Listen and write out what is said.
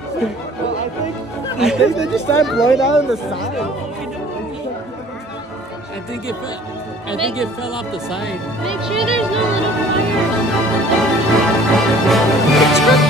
I think they just started blowing out on the side. I think it fell off the side. Make sure there's no little fire.